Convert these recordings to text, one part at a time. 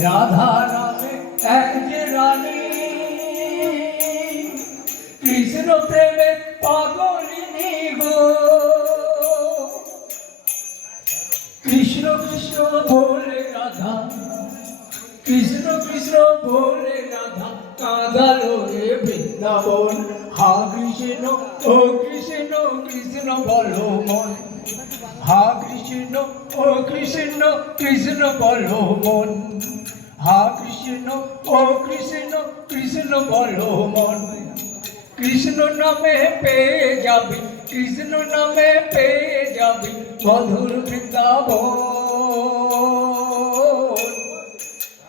রাধা নামে এক যে রানী, কৃষ্ণ প্রেমে পাগলিনী গো। কৃষ্ণ কৃষ্ণ বলে রাধা, কৃষ্ণ কৃষ্ণ বলে রাধা, কাঁদালো রে বৃন্দাবন। হা কৃষ্ণ ও কৃষ্ণ কৃষ্ণ বলো মন, হা কৃষ্ণ ও কৃষ্ণ কৃষ্ণ বলো মন, হা কৃষ্ণ ও কৃষ্ণ কৃষ্ণ বলো মন। কৃষ্ণ নামে পেয়ে যাবি, কৃষ্ণ নামে পেয়ে যাবি মধুর বৃন্দাবন।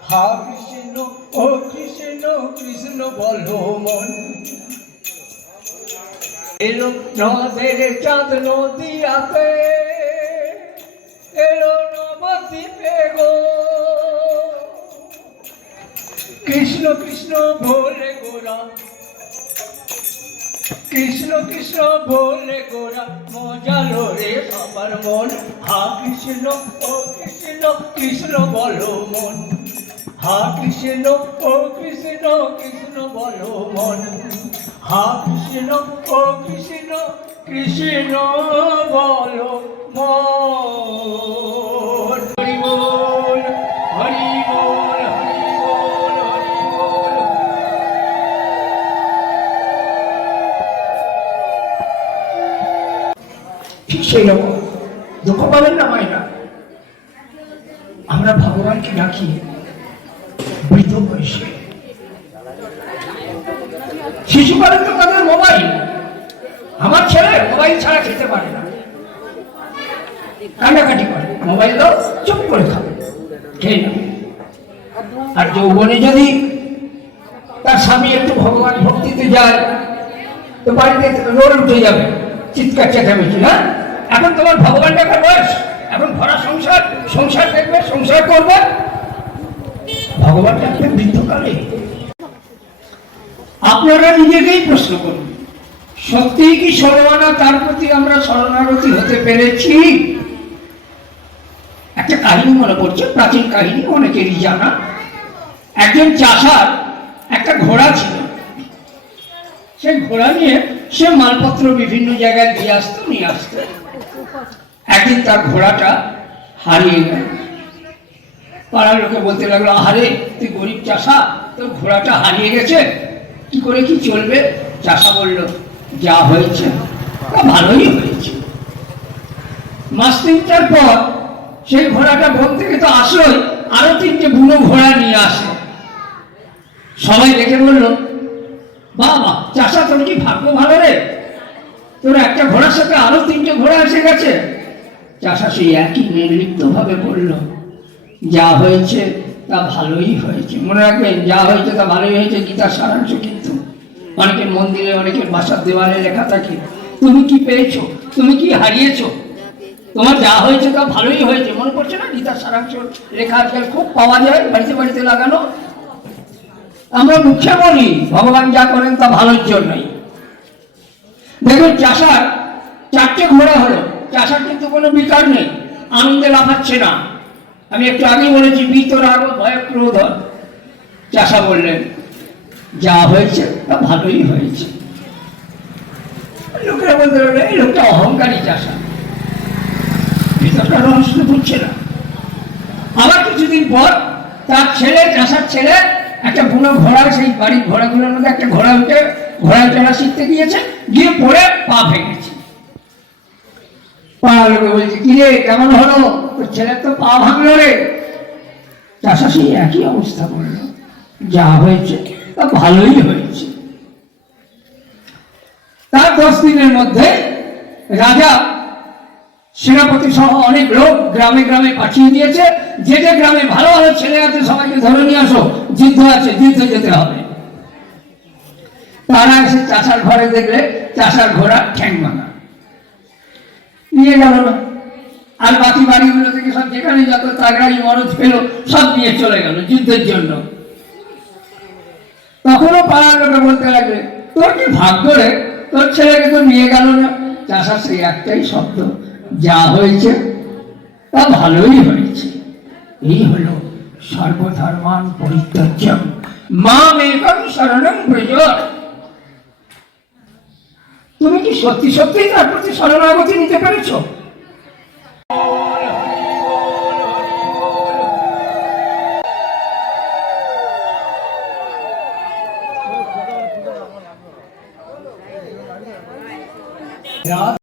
হা কৃষ্ণ ও কৃষ্ণ কৃষ্ণ বলো মন। এলো নদের চাঁদ নদিয়াতে, এলো নবদ্বীপে গো। কৃষ্ণ কৃষ্ণ বলে গোরা, কৃষ্ণ কৃষ্ণ বলে গোরা, মজালো রে সবার মন। হা কৃষ্ণ ও কৃষ্ণ কৃষ্ণ বলো মন, হা কৃষ্ণ ও কৃষ্ণ কৃষ্ণ বলো মন, হা কৃষ্ণ ও কৃষ্ণ কৃষ্ণ বলো মন। হরি বল হরি বল হরি বল হরি বল। ঠিক সেই রকম দুঃখ পাবেন না মায়েরা, আমরা ভগবানকে ডাকি বৃদ্ধ বয়সে। শিশুকালে তো তাদের মোবাইল, আমার ছেলে মোবাইল ছাড়া খেতে পারে না, কান্নাকাটি করে, মোবাইল দাও চুপ করে খাবে, খেয়ে না। আর যৌবনে যদি তার স্বামী একটু ভগবান ভক্তিতে যায় তো বাড়িতে রোল উঠে যাবে, চিৎকার চেঁচামেচি। না, এখন তোমার ভগবান দেখার বয়স, এখন ভরা সংসার, সংসার দেখবে, সংসার করবে, ভগবান ডাকবে বৃদ্ধকালে। আপনারা নিজেকেই প্রশ্ন করুন, সত্যি কি সর্বানা তার প্রতি আমরা শরণাগতি হতে পেরেছি? একটা কাহিনী মনে পড়ছে, প্রাচীন কাহিনী, অনেকেরই জানা। একজন চাষার একটা ঘোড়া ছিল, সেই ঘোড়া নিয়ে সে মালপত্র বিভিন্ন জায়গায় দিয়ে আসতো, নিয়ে আসতো। একদিন তার ঘোড়াটা হারিয়ে গেল। পাড়ার লোকে বলতে লাগলো, আরে তুই গরিব চাষা, তোর ঘোড়াটা হারিয়ে গেছে, কি করে কি চলবে? চাষা বলল, যা হয়েছে তা ভালোই হয়েছে। মাস তিনটার পর সেই ঘোড়াটা বন থেকে তো আসলোই, আরো তিনটে বুনো ঘোড়া নিয়ে আসে। সবাই দেখে বলল, বাবা চাষা, তোর কি ভাগ্য ভালো রে, তোর একটা ঘোড়ার সাথে আরো তিনটে ঘোড়া এসে গেছে। চাষা সেই একই নির্লিপ্ত ভাবে বলল, যা হয়েছে তা ভালোই হয়েছে। মনে রাখবেন, যা হয়েছে তা ভালোই হয়েছে গীতার সারাংশ। কিন্তু অনেকের মন্দিরে, অনেকের বাসার দেওয়ালে লেখা থাকে, তুমি কি পেয়েছো, তুমি কি হারিয়েছো, তোমার যা হয়েছে তা ভালোই হয়েছে। মনে পড়ছে না গীতার সারাংশ লেখা আজকাল খুব পাওয়া যায়, বাড়িতে বাড়িতে লাগানো। আমরা মুখে বলি ভগবান যা করেন তা ভালোর জন্যই। দেখুন, চাষার চারটে ঘোড়া হলো, চাষার কিন্তু কোনো বিকার নেই, আনন্দে লাফাচ্ছে না। আমি একটু আগেই বলেছি, বিতরাগ ভয় ক্রোধ। চাষা বললেন, যা হয়েছে তা ভালোই হয়েছে। লোকেরা বলতে পারবে, এই লোকটা অহংকারী চাষা, ভিতরটা রহস্য বুঝছে না। আবার কিছুদিন পর তার ছেলে, চাষার ছেলে, একটা বুনো ঘোড়া, সেই বাড়ির ঘোড়াগুলোর মধ্যে একটা ঘোড়া উঠে ঘোড়ায় চড়া শিখতে গিয়েছে, গিয়ে পড়ে পা ভেঙেছে। পাড়ার লোকে বলছে, কি রে কেমন হলো, তোর ছেলের তো পা ভাঙলো রে। চাষা সেই একই অবস্থা করলো, যা হয়েছে তা ভালোই হয়েছে। তার 10 দিনের মধ্যে রাজা সেনাপতি সহ অনেক লোক গ্রামে গ্রামে পাঠিয়ে দিয়েছে, যে যে গ্রামে ভালো ভালো ছেলে আছে সবাইকে ধরে নিয়ে আসো, যুদ্ধ আছে, যুদ্ধে যেতে হবে। তারা এসে চাষার ঘরে দেখলে চাষার ঘোড়া ঠ্যাং ভাঙা, নিয়ে গেল না। আর বাকি বাড়িগুলো থেকে সব যেখানে যত তাগড়াই মরদ পেল সব নিয়ে চলে গেল যুদ্ধের জন্য। তখনও পাড়ার লোকে বলতে লাগলে, তোর কি ভাগ্য রে, তোর ছেলেকে তো নিয়ে গেল না। চাষার সেই একটাই শব্দ, যা হয়েছে তা ভালোই হয়েছে। এই হলো সর্বধর্মান পরিত্যাজ্যম মামেকং শরণং ব্রজ। তুমি কি সত্যি সত্যি তার প্রতি শরণাগতি নিতে পেরেছো?